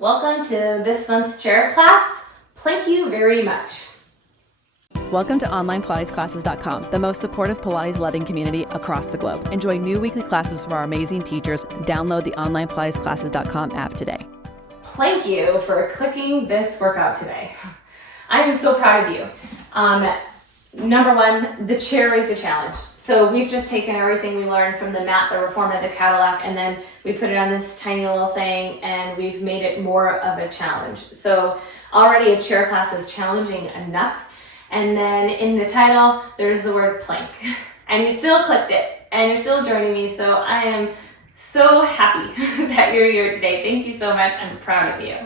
Welcome to this month's chair class. Thank you very much. Welcome to OnlinePilatesClasses.com, the most supportive Pilates-loving community across the globe. Enjoy new weekly classes from our amazing teachers. Download the OnlinePilatesClasses.com app today. Thank you for clicking this workout today. I am so proud of you. Number one, the chair is a challenge. So we've just taken everything we learned from the mat, the Reformer, the Cadillac, and then we put it on this tiny little thing and we've made it more of a challenge. So already a chair class is challenging enough. And then in the title, there's the word plank. And you still clicked it and you're still joining me. So I am so happy that you're here today. Thank you so much. I'm proud of you.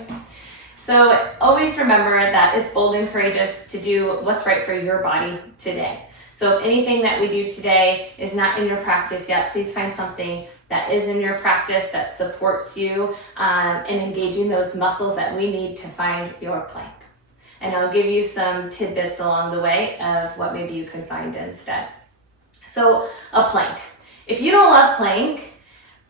So always remember that it's bold and courageous to do what's right for your body today. So if anything that we do today is not in your practice yet, please find something that is in your practice that supports you in engaging those muscles that we need to find your plank. And I'll give you some tidbits along the way of what maybe you can find instead. So a plank. If you don't love plank,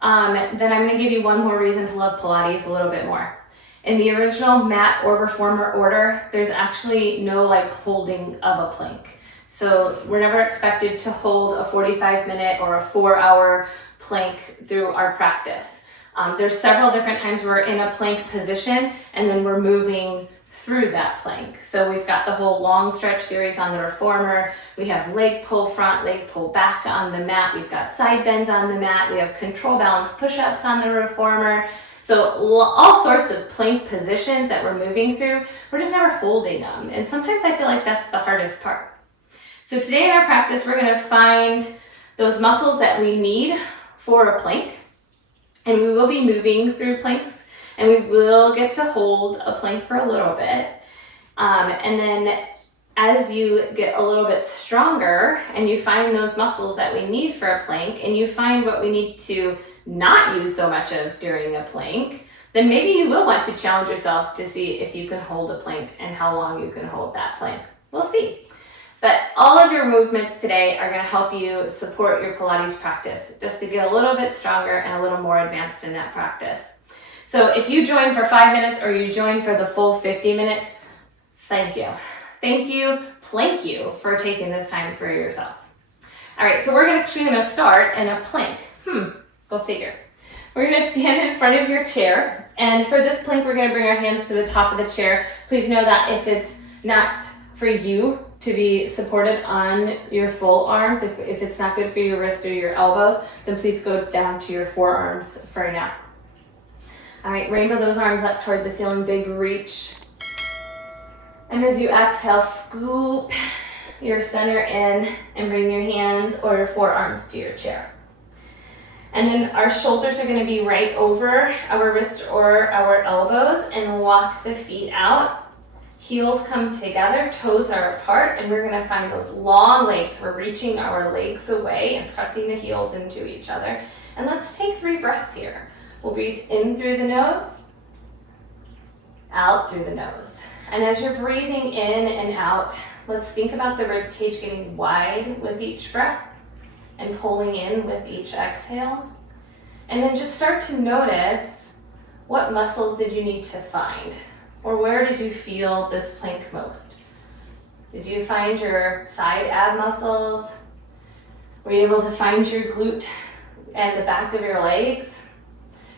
then I'm going to give you one more reason to love Pilates a little bit more. In the original mat or Reformer order, there's actually no holding of a plank. So we're never expected to hold a 45-minute or a 4-hour plank through our practice. There's several different times we're in a plank position and then we're moving through that plank. So we've got the whole long stretch series on the Reformer. We have leg pull front, leg pull back on the mat. We've got side bends on the mat. We have control balance push-ups on the Reformer. So all sorts of plank positions that we're moving through, we're just never holding them. And sometimes I feel like that's the hardest part. So today in our practice, we're gonna find those muscles that we need for a plank. And we will be moving through planks and we will get to hold a plank for a little bit. And then as you get a little bit stronger and you find those muscles that we need for a plank and you find what we need to not use so much of during a plank, then maybe you will want to challenge yourself to see if you can hold a plank and how long you can hold that plank. We'll see. But all of your movements today are going to help you support your Pilates practice just to get a little bit stronger and a little more advanced in that practice. So if you join for 5 minutes or you join for the full 50 minutes, thank you. Thank you, plank you for taking this time for yourself. All right, so we're actually going to start in a plank. Go figure. We're going to stand in front of your chair. And for this plank, we're going to bring our hands to the top of the chair. Please know that if it's not for you to be supported on your full arms, if it's not good for your wrists or your elbows, then please go down to your forearms for now. All right, rainbow those arms up toward the ceiling, big reach. And as you exhale, scoop your center in and bring your hands or your forearms to your chair. And then our shoulders are going to be right over our wrists or our elbows and walk the feet out. Heels come together, toes are apart, and we're going to find those long legs. We're reaching our legs away and pressing the heels into each other. And let's take 3 breaths here. We'll breathe in through the nose, out through the nose. And as you're breathing in and out, let's think about the rib cage getting wide with each breath and pulling in with each exhale. And then just start to notice what muscles did you need to find, or where did you feel this plank most? Did you find your side ab muscles? Were you able to find your glute and the back of your legs?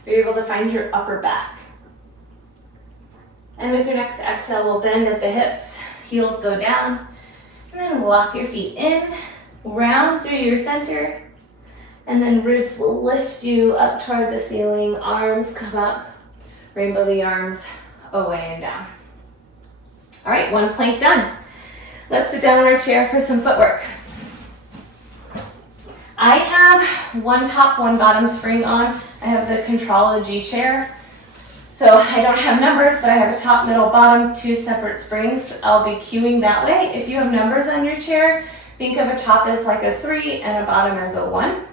Were you able to find your upper back? And with your next exhale, we'll bend at the hips, heels go down, and then walk your feet in, round through your center, and then ribs will lift you up toward the ceiling, arms come up, rainbow the arms away and down. All right, one plank done. Let's sit down in our chair for some footwork. I have one top, one bottom spring on. I have the 𝐒𝐁𝐒 chair. So I don't have numbers, but I have a top, middle, bottom, 2 separate springs. I'll be cueing that way. If you have numbers on your chair, think of a top as like a 3 and a bottom as a 1.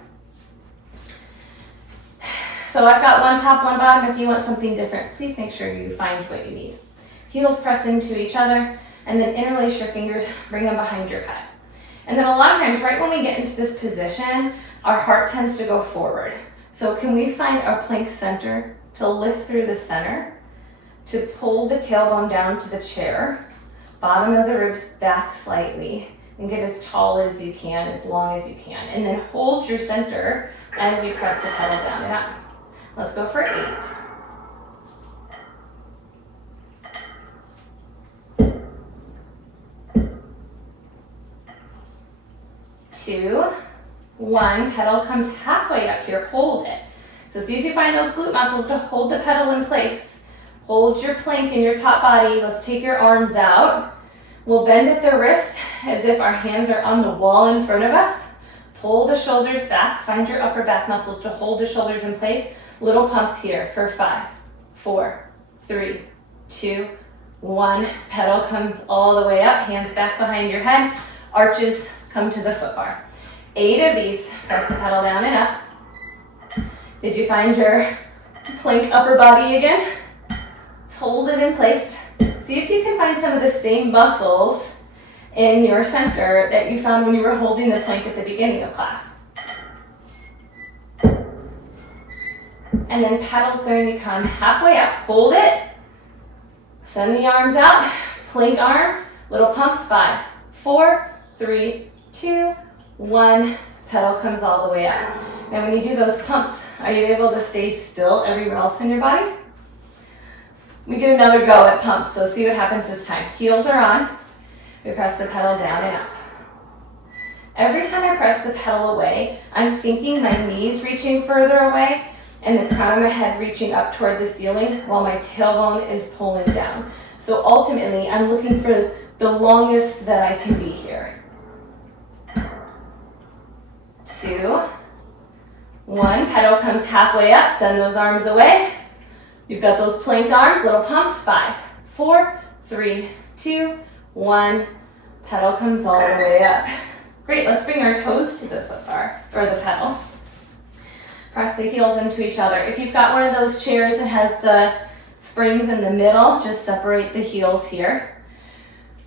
So I've got one top, one bottom. If you want something different, please make sure you find what you need. Heels press into each other, and then interlace your fingers, bring them behind your head. And then a lot of times, right when we get into this position, our heart tends to go forward. So can we find our plank center to lift through the center? to pull the tailbone down to the chair, bottom of the ribs back slightly, and get as tall as you can, as long as you can. And then hold your center as you press the pedal down and up. Let's go for 8. 2, 1, pedal comes halfway up here, hold it. So see if you find those glute muscles to hold the pedal in place. Hold your plank in your top body. Let's take your arms out. We'll bend at the wrists as if our hands are on the wall in front of us. Pull the shoulders back, find your upper back muscles to hold the shoulders in place. Little pumps here for 5, 4, 3, 2, 1. Pedal comes all the way up, hands back behind your head, arches come to the foot bar. 8 of these, press the pedal down and up. Did you find your plank upper body again? Let's hold it in place. See if you can find some of the same muscles in your center that you found when you were holding the plank at the beginning of class. And then pedal's going to come halfway up, hold it, send the arms out, plank arms, little pumps, 5, 4, 3, 2, 1, pedal comes all the way up. Now when you do those pumps, are you able to stay still everywhere else in your body? We get another go at pumps, so see what happens this time. Heels are on, we press the pedal down and up. Every time I press the pedal away, I'm thinking my knees reaching further away and the crown of my head reaching up toward the ceiling while my tailbone is pulling down. So ultimately, I'm looking for the longest that I can be here. 2, 1, pedal comes halfway up, send those arms away. You've got those plank arms, little pumps, 5, 4, 3, 2, 1, pedal comes all the way up. Great, let's bring our toes to the foot bar, or the pedal. Press the heels into each other. If you've got one of those chairs that has the springs in the middle, just separate the heels here.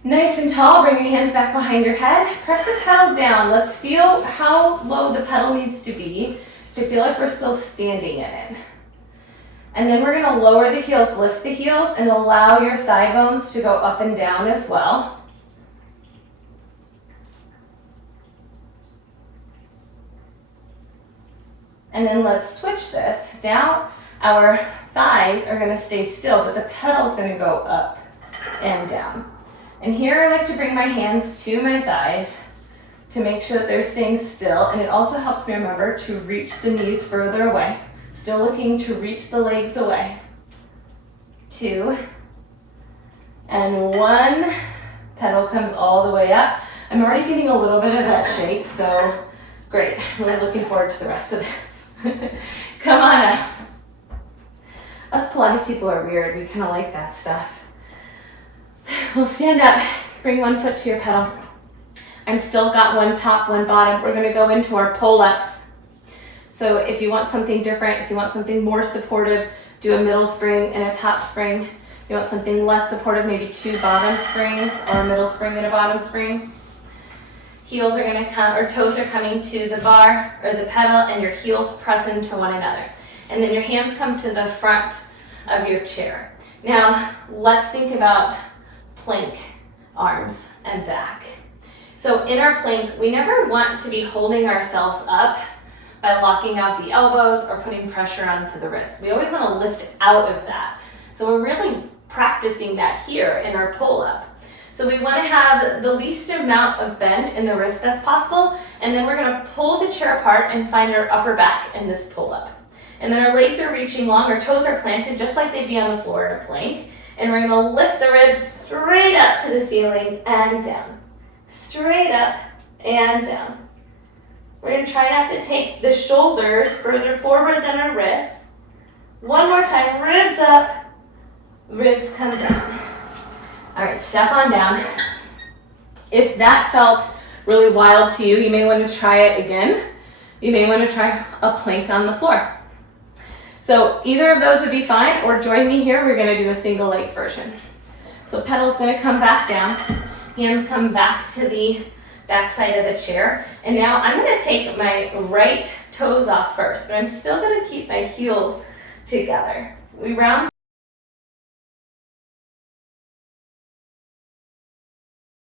Nice and tall, bring your hands back behind your head. Press the pedal down. Let's feel how low the pedal needs to be to feel like we're still standing in it. And then we're gonna lower the heels, lift the heels, and allow your thigh bones to go up and down as well. And then let's switch this. Now our thighs are gonna stay still, but the pedal's gonna go up and down. And here I like to bring my hands to my thighs to make sure that they're staying still, and it also helps me remember to reach the knees further away. Still looking to reach the legs away. 2, and 1, pedal comes all the way up. I'm already getting a little bit of that shake, so great. Really looking forward to the rest of this. Come on up. Us Pilates people are weird. We kind of like that stuff. We'll stand up, bring one foot to your pedal. I'm still got one top, one bottom. We're gonna go into our pull-ups. So if you want something different, if you want something more supportive, do a middle spring and a top spring. If you want something less supportive, maybe 2 bottom springs or a middle spring and a bottom spring. Heels are gonna come, or toes are coming to the bar or the pedal, and your heels press into one another. And then your hands come to the front of your chair. Now, let's think about plank arms and back. So in our plank, we never want to be holding ourselves up by locking out the elbows or putting pressure onto the wrists. We always want to lift out of that. So we're really practicing that here in our pull-up. So we want to have the least amount of bend in the wrist that's possible, and then we're going to pull the chair apart and find our upper back in this pull-up. And then our legs are reaching long, our toes are planted just like they'd be on the floor in a plank. And we're gonna lift the ribs straight up to the ceiling and down. Straight up and down. We're gonna try not to take the shoulders further forward than our wrists. One more time, ribs up, ribs come down. All right, step on down. If that felt really wild to you, you may wanna try it again. You may wanna try a plank on the floor. So either of those would be fine, or join me here, we're gonna do a single leg version. So pedal's gonna come back down, hands come back to the back side of the chair, and now I'm gonna take my right toes off first, but I'm still gonna keep my heels together. We round